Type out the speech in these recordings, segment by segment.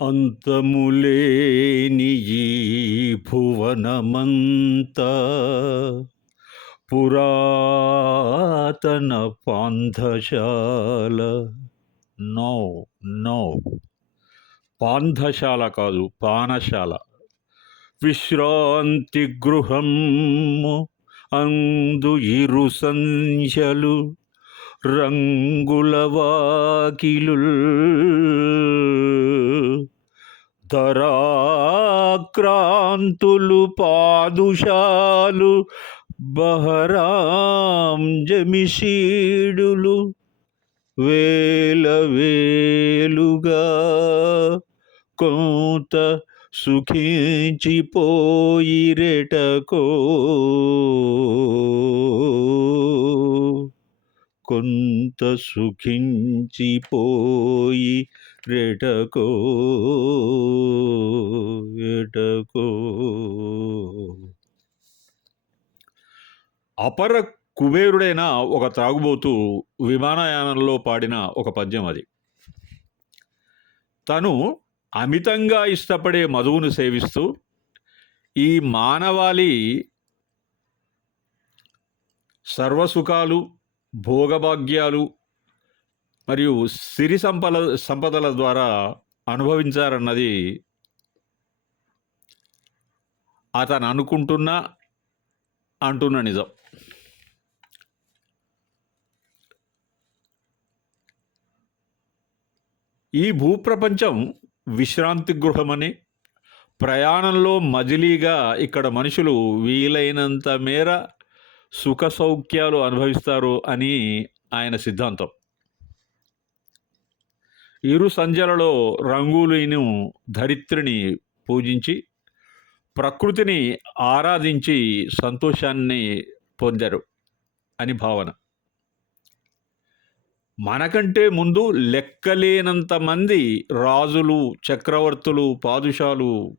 అంతములేని ఈ భువనమంత. పురాతన పాంధశాల. No no. పాంధశాల కాదు పానశాల. విశ్రాంతి గృహం అందు ఇరు సంధ్యలు రంగుల వాకిలుల్ ధరాక్రాంతులు పాదుషాలు బహరాం జమిషీడులు వేల వేలుగా కొంత సుఖించిపోయిరెటకో కొంత సుఖించిపోయి రెటకో ఎటకో అపర కుబేరుడైన ఒక త్రాగుబోతు విమానయానంలో పాడిన ఒక పద్యం అది. తను అమితంగా ఇష్టపడే మధువును సేవిస్తూ ఈ మానవాళి సర్వసుఖాలు భోగభాగ్యాలు మరియు సిరి సంపద సంపదల ద్వారా అనుభవించారన్నది అతను అనుకుంటున్న అంటున్న నిజం. ఈ భూప్రపంచం విశ్రాంతి గృహమని ప్రయాణంలో మజిలీగా ఇక్కడ మనుషులు వీలైనంత మేర సుఖ సౌఖ్యాలు అనుభవిస్తారు అని ఆయన సిద్ధాంతం. ఇరు సంధ్యలలో రంగులీను ధరిత్రిని పూజించి ప్రకృతిని ఆరాధించి సంతోషాన్ని పొందారు అని భావన. మనకంటే ముందు లెక్కలేనంత మంది రాజులు చక్రవర్తులు పాదుషాలు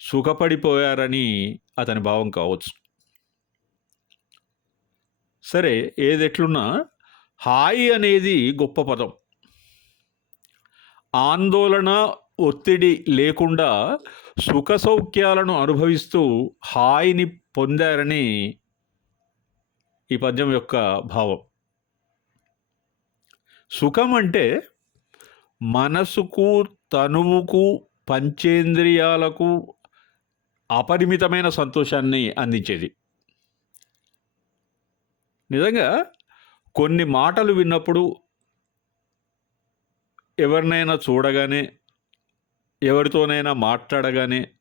సుఖపడిపోయారని అతని భావం కావచ్చు. సరే ఏదెట్లున్నా హాయి అనేది గొప్ప పదం. ఆందోళన ఒత్తిడి లేకుండా సుఖ సౌఖ్యాలను అనుభవిస్తూ హాయిని పొందారని ఈ పద్యం యొక్క భావం. సుఖం అంటే మనసుకు తనువుకు పంచేంద్రియాలకు అపరిమితమైన సంతోషాన్ని అందించేది. నిజంగా కొన్ని మాటలు విన్నప్పుడు ఎవరినైనా చూడగానే ఎవరితోనైనా మాట్లాడగానే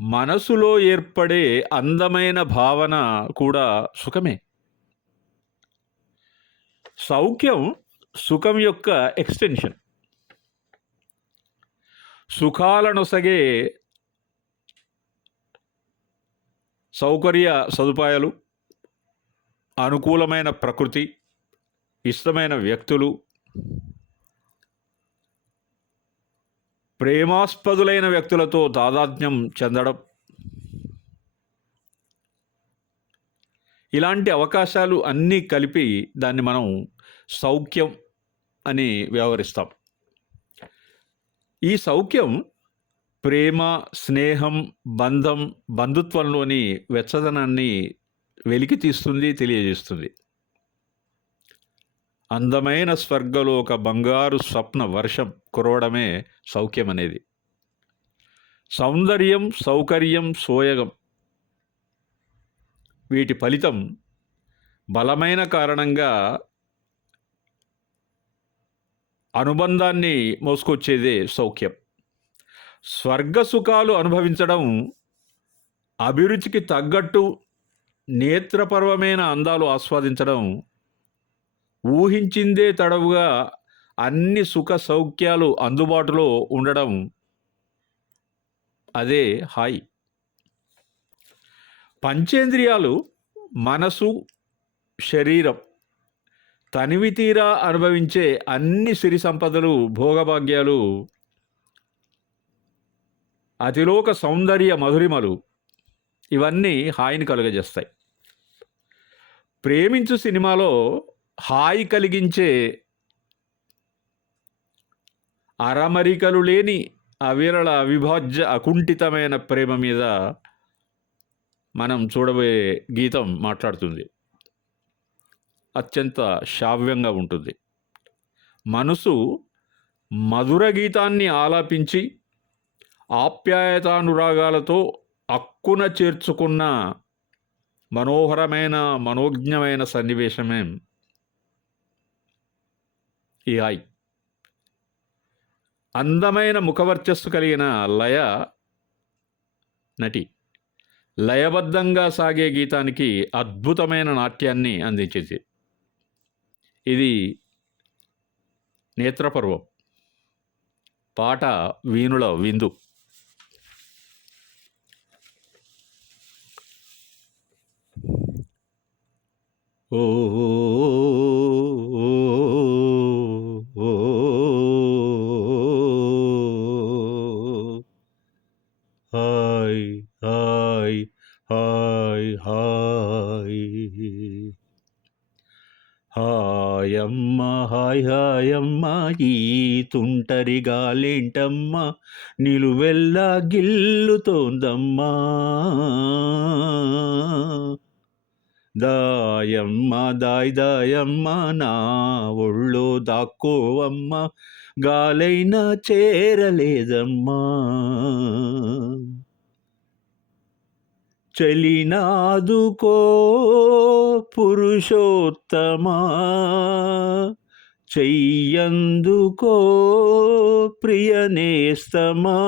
మనసులో ఏర్పడే అందమైన భావన కూడా సుఖమే. సౌఖ్యం సుఖం యొక్క ఎక్స్టెన్షన్. సుఖాలనొసగే సౌకర్య సదుపాయాలు అనుకూలమైన ప్రకృతి ఇష్టమైన వ్యక్తులు ప్రేమాస్పదులైన వ్యక్తులతో తాదాత్మ్యం చెందడం. ఇలాంటి అవకాశాలు అన్నీ కలిపి దాన్ని మనం సౌఖ్యం అని వ్యవహరిస్తాం. ఈ సౌఖ్యం ప్రేమ స్నేహం బంధం బంధుత్వంలోని వెచ్చదనాన్ని వెలికి తీస్తుంది తెలియజేస్తుంది. అందమైన స్వర్గలోక బంగారు స్వప్న వర్షం కురవడమే సౌఖ్యం అనేది సౌందర్యం సౌకర్యం సోయగం. వీటి ఫలితం బలమైన కారణంగా అనుబంధాన్ని మోసుకొచ్చేదే సౌఖ్యం. స్వర్గ సుఖాలు అనుభవించడం అభిరుచికి తగ్గట్టు నేత్రపర్వమైన అందాలు ఆస్వాదించడం ఊహించిందే తడవుగా అన్ని సుఖ సౌఖ్యాలు అందుబాటులో ఉండడం. అదే హాయి. పంచేంద్రియాలు మనసు శరీరం తనివి తీరా అనుభవించే అన్ని సిరి సంపదలు భోగభాగ్యాలు అతిలోక సౌందర్య మధురిమలు ఇవన్నీ హాయిని కలుగజేస్తాయి. ప్రేమించు సినిమాలో హాయి కలిగించే అరమరికలు లేని అవిరళ అవిభాజ్య అకుంఠితమైన ప్రేమ మీద మనం చూడబోయే గీతం మాట్లాడుతుంది. అత్యంత శ్రావ్యంగా ఉంటుంది. మనసు మధుర గీతాన్ని ఆలాపించి ఆప్యాయతానురాగాలతో అక్కున చేర్చుకున్న మనోహరమైన మనోజ్ఞమైన సన్నివేశమే ఈ హాయ్ అందమైన ముఖవర్చస్సు కలిగిన లయ నటి. లయబద్ధంగా సాగే గీతానికి అద్భుతమైన నాట్యాన్ని అందించింది. ఇది నేత్రపర్వం. పాట వీణుల విందు. ఓ హాయ్ హాయ్ హాయ్ హాయ్ హాయమ్మ హాయ్ హాయమ్మ ఈ తుంటరి గాలేంటమ్మ? నిలువెల్లా గిల్లుతోందమ్మా. దాయమ్మ దాయ్ దాయమ్మ నా ఒళ్ళో దాక్కోవమ్మ గాలైనా చేరలేదమ్మా. చలినాదుకో పురుషోత్తమా చెయ్యందుకో ప్రియనేస్తమా.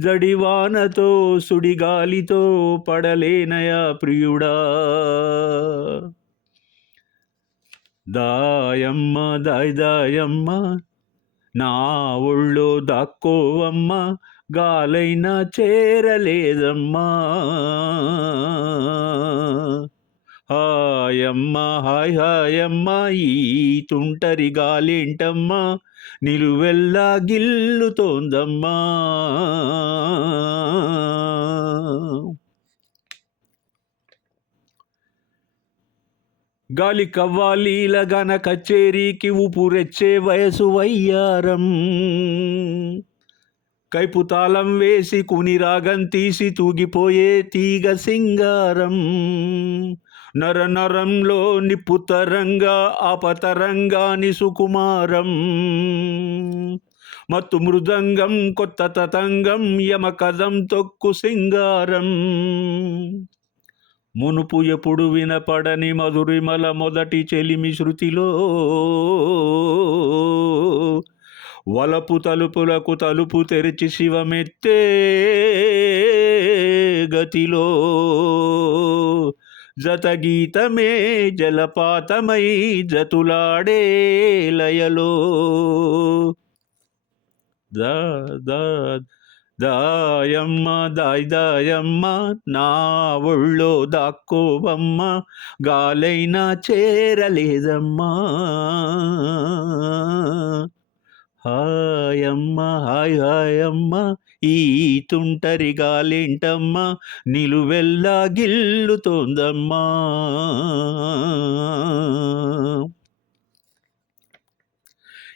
జడివానతో సుడిగాలితో పడలేనయా ప్రియుడా. దాయమ్మ దాయ్ దాయమ్మ నా ఒళ్ళో దాక్కోవమ్మ గాలైనా చేరలేదమ్మా. హాయమ్మ హాయ్ హాయమ్మ ఈ తుంటరి గాలేంటమ్మా నిలువెల్లా గిల్లుతోందమ్మా గాలి కవ్వాలీల గన కచేరీకి ఉపురెచ్చే వయసు వయ్యారం. కైపు తాళం వేసి కుని రాగం తీసి తూగిపోయే తీగ సింగారం. నర నరంలో నిప్పుతరంగా ఆపతరంగా నిసుకుమారం. మత్తు మృదంగం కొత్త తతంగం యమకదం తొక్కు సింగారం. మునుపు ఎప్పుడు వినపడని మధురిమల మొదటి చెలిమి శృతిలో. వలపు తలుపులకు తలుపు తెరిచి శివమెత్తే గతిలో. జతగీతమే జలపాతమై జతులాడే లయలో. దాయమ్మ దాయ్ దాయమ్మ నా ఒళ్ళో దాక్కోవమ్మ గాలైనా చేరలేదమ్మా. హాయమ్మ హాయ్ హాయమ్మ ఈ తుంటరి నిలువెల్లా గిల్లుతోందమ్మా.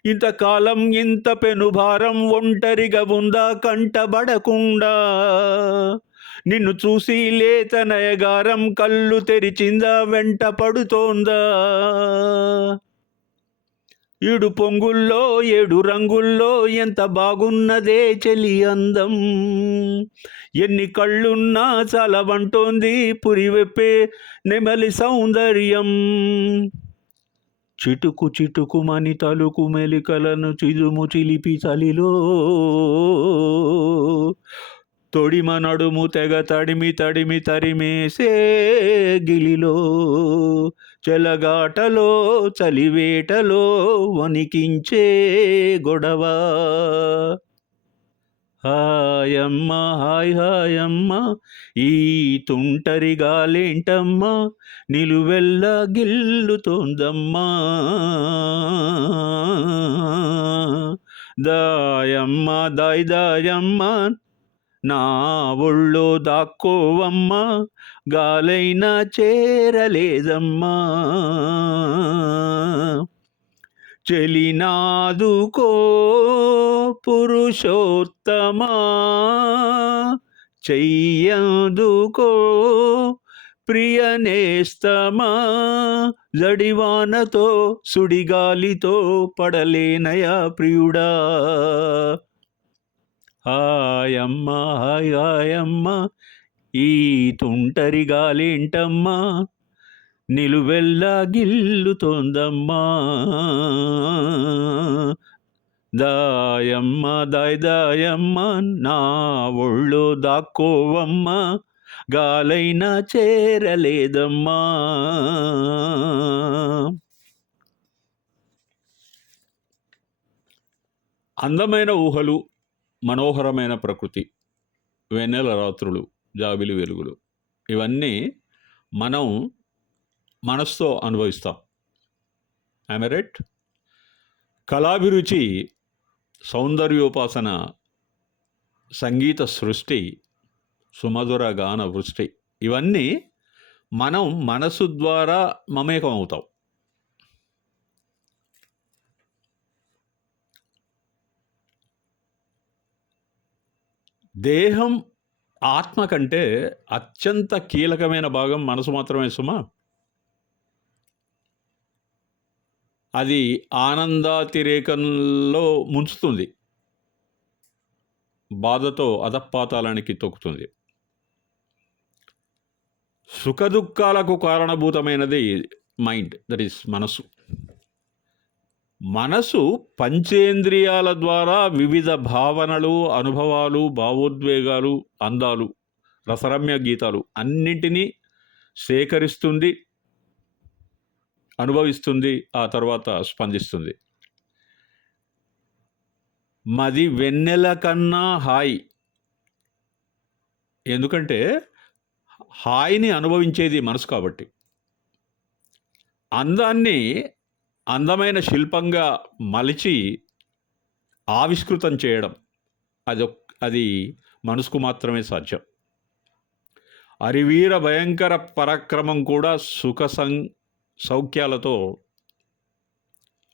ఇంతకాలం ఇంత పెనుభారం ఒంటరిగా ఉందా కంటబడకుండా? నిన్ను చూసి లేత నయగారం కళ్ళు తెరిచిందా వెంట పడుతోందా? ఏడు పొంగుల్లో ఏడు రంగుల్లో ఎంత బాగున్నదే చెలి అందం. ఎన్ని కళ్ళున్నా చలవంటోంది పురివెప్పే నెమలి సౌందర్యం. చిటుకు చిటుకుమని తలుకు మెలికలను చిదుము చిలిపి చలిలో. తొడిమ నడుము తెగ తడిమి తడిమి తరిమేసే గిలిలో. చెలగాటలో చలివేటలో వణికించే గొడవ. హాయమ్మ హాయ్ హాయమ్మ ఈ తుంటరి గాలేంటమ్మా నిలువెల్లా గిల్లుతోందమ్మా. దాయమ్మ దాయ్ దాయమ్మ నా ఒళ్ళో దాక్కోవమ్మ గాలైనా చేరలేదమ్మా. చెలినాదుకో పురుషోత్తమా. చెయ్యందుకో ప్రియనేస్తమా. జడివానతో సుడిగాలితో పడలేనయా ప్రియుడా. హాయమ్మ హాయ్ హాయమ్మ. ఈ తుంటరి గాలింటమ్మా? నిలువెల్లా గిల్లుతోందమ్మా. దాయమ్మ దాయ్ దాయమ్మ నా ఒళ్ళు దాక్కోవమ్మ. గాలైనా చేరలేదమ్మా. అందమైన ఊహలు మనోహరమైన ప్రకృతి వెన్నెల రాత్రులు. జాబిలి వెలుగులు. ఇవన్నీ మనం మనస్తో అనుభవిస్తాం. ఐమె రైట్ కళాభిరుచి సౌందర్యోపాసన సంగీత సృష్టి సుమధుర గాన వృష్టి ఇవన్నీ మనం మనసు ద్వారా మమేకం అవుతాం దేహం ఆత్మ కంటే అత్యంత కీలకమైన భాగం మనసు మాత్రమే సుమా. అది ఆనందాతిరేకంలో ముంచుతుంది. బాధతో అధపాతాలానికి తొక్కుతుంది. సుఖదుఖాలకు కారణభూతమైనది మైండ్ దట్ ఈస్ మనసు మనసు పంచేంద్రియాల ద్వారా వివిధ భావనలు అనుభవాలు భావోద్వేగాలు అందాలు రసరమ్య గీతాలు అన్నింటినీ సేకరిస్తుంది అనుభవిస్తుంది ఆ తర్వాత స్పందిస్తుంది. మది వెన్నెల కన్నా హాయి. ఎందుకంటే హాయిని అనుభవించేది మనసు కాబట్టి. అందాన్ని అందమైన శిల్పంగా మలిచి ఆవిష్కృతం చేయడం అది అది మనసుకు మాత్రమే సాధ్యం. అరివీర భయంకర పరాక్రమం కూడా సుఖ సం సౌఖ్యాలతో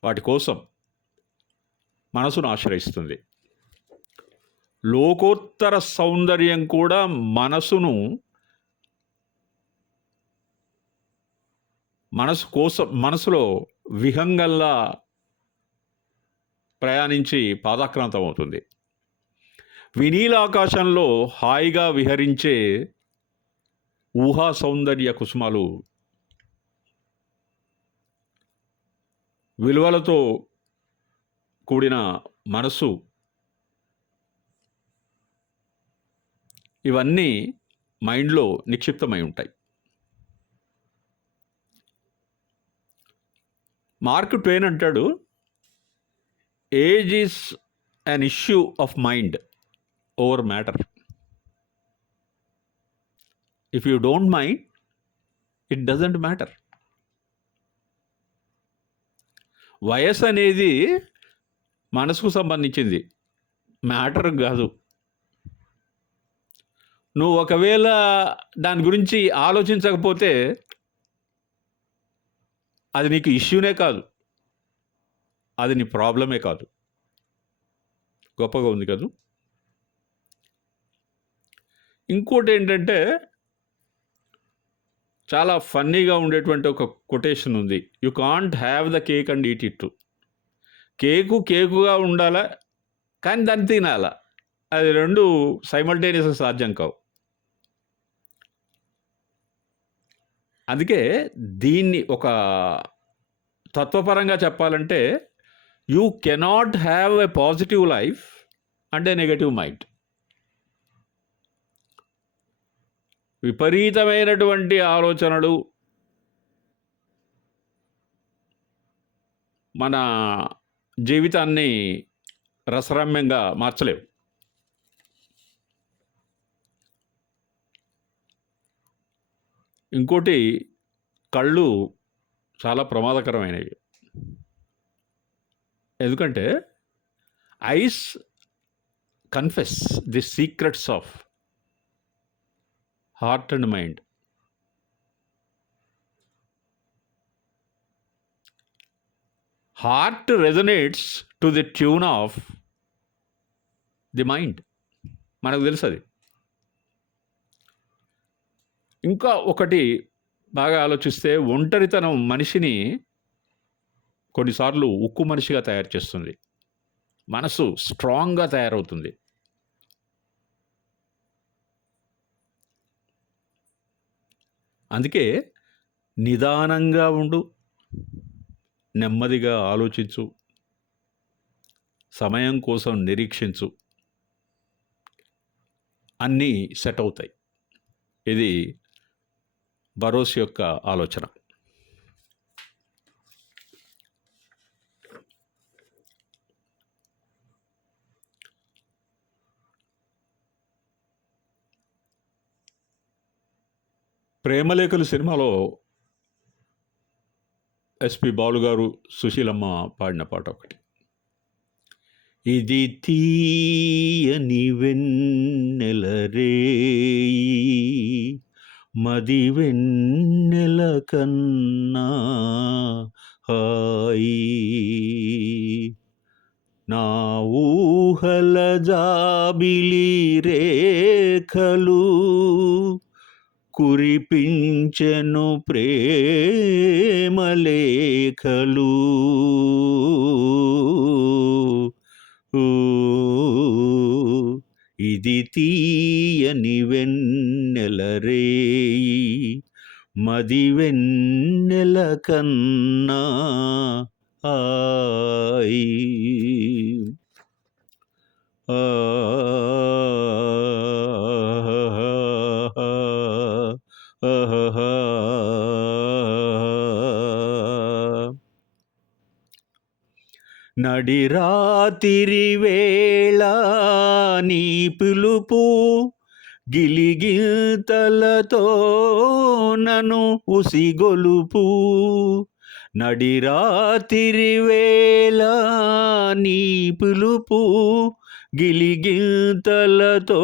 వాటి కోసం మనసును ఆశ్రయిస్తుంది. లోకోత్తర సౌందర్యం కూడా మనసును మనసు కోసం మనసులో విహంగల్లా ప్రయాణించి పాదాక్రాంతం అవుతుంది వినీలాకాశంలో హాయిగా విహరించే ఊహా సౌందర్య కుసుమాలు విలువలతో కూడిన మనసు ఇవన్నీ మైండ్లో నిక్షిప్తమై ఉంటాయి. మార్క్ ట్వెయిన్ అంటాడు age is an issue of mind over matter if you don't mind it doesn't matter వయస్సు అనేది మనసుకు సంబంధించింది. మ్యాటర్ కాదు. నువ్వు ఒకవేళ దాని గురించి ఆలోచించకపోతే అది నీకు ఇష్యూనే కాదు. అది నీ ప్రాబ్లమే కాదు. గొప్పగా ఉంది కదా? ఇంకోటి ఏంటంటే చాలా ఫన్నీగా ఉండేటువంటి ఒక కొటేషన్ ఉంది. You can't have the cake and eat it cake కేకుగా ఉండాలా? కానీ దాన్ని తినాలా? అది రెండు సైమల్టేనియస్ సాధ్యం కావు. అందుకే దీన్ని ఒక తత్వపరంగా చెప్పాలంటే you cannot have a positive life and a negative mind విపరీతమైనటువంటి ఆలోచనలు మన జీవితాన్ని రసరమ్యంగా మార్చలేవు. ఇంకోటి కళ్ళు చాలా ప్రమాదకరమైనవి. ఎందుకంటే eyes confess the secrets of heart and mind. Heart resonates to the tune of the mind. మనకు తెలుసు అది. ఇంకా ఒకటి బాగా ఆలోచిస్తే ఒంటరితనం మనిషిని కొన్నిసార్లు ఉక్కు మనిషిగా తయారు చేస్తుంది. మనసు స్ట్రాంగ్గా తయారవుతుంది. అందుకే నిదానంగా ఉండు నెమ్మదిగా ఆలోచించు సమయం కోసం నిరీక్షించు. అన్నీ సెట్ అవుతాయి. ఇది బరోస్ యొక్క ఆలోచన. ప్రేమలేఖలు సినిమాలో ఎస్పి బాలు గారు సుశీలమ్మ పాడిన పాట ఒకటి. ఇది తీయని వెన్నెల రేయి మది వెన్నెల కన్నా హాయి. నా ఊహల జాబిలి రేఖలు కురిపించెను ప్రేమలేఖలు. ఊ, ఇది తీయని వెన్నెలరేయి మది వెన్నెల కన్నా హాయి ఆ నడిరాతిరి వేళ నీ పిలుపు గిలిగితలతో నను ఉసిగొలుపు. నడిరాతిరి వేళ నీ పిలుపు గిలిగితలతో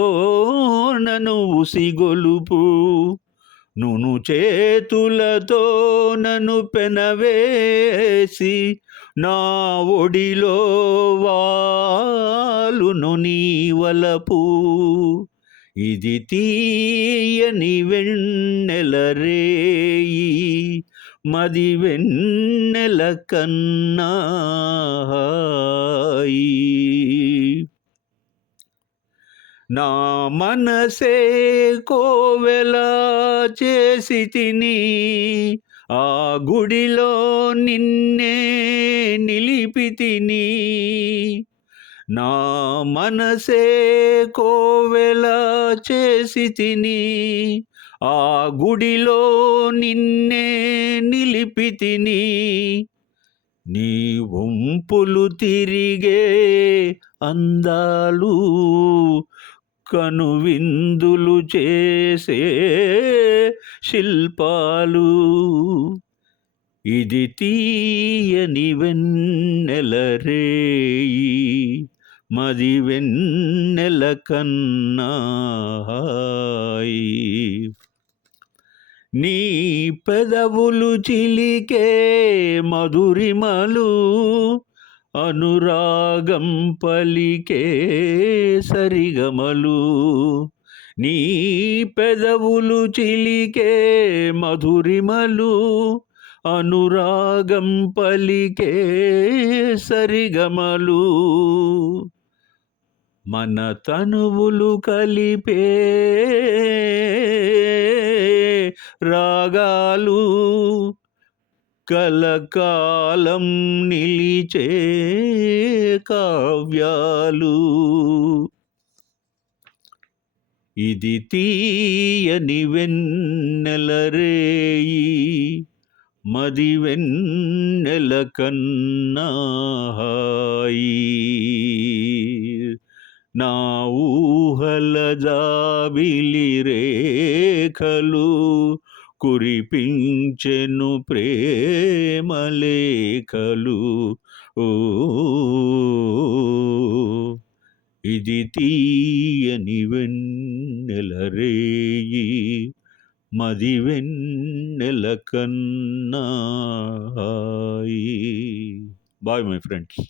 నను ఉసిగొలుపు. నును చేతులతో నను పెనవేసి నా ఒడిలో వాలును నీవలపు ఇది తీయని వెన్నెల రేయి మది వెన్నెల కన్నా నా మనసే కోవెలా చేసి తిని ఆ గుడిలో నిన్నే నిలిపి తిని నా మనసే కోవెల చేసి తిని ఆ గుడిలో నిన్నే నిలిపి తిని నీ వంపులు తిరిగే అందాలు కనువిందులు చేసే శిల్పాలు. ఇది తీయని వెన్నెల రేయి మది వెన్నెల కన్నా నీ పెదవులు చిలికే మధురిమలు అనురాగం పలికే సరిగమలు. నీ పెదవులు చిలికే మధురిమలు. అనురాగం పలికే సరిగమలు. మన తనువులు కలిపే రాగాలు కలకాలం నిలిచే కావ్యాలు. ఇది తీయని వెన్నెలరేయి మది వెన్నెల కన్నా నా ఊహల జాబిలి రేఖలు కురిపించెను ప్రేమలేఖలు. ఓ ఇది తీయని వెన్నెల రేయి మది వెన్నెల కన్నా బాయ్ మై ఫ్రెండ్స్.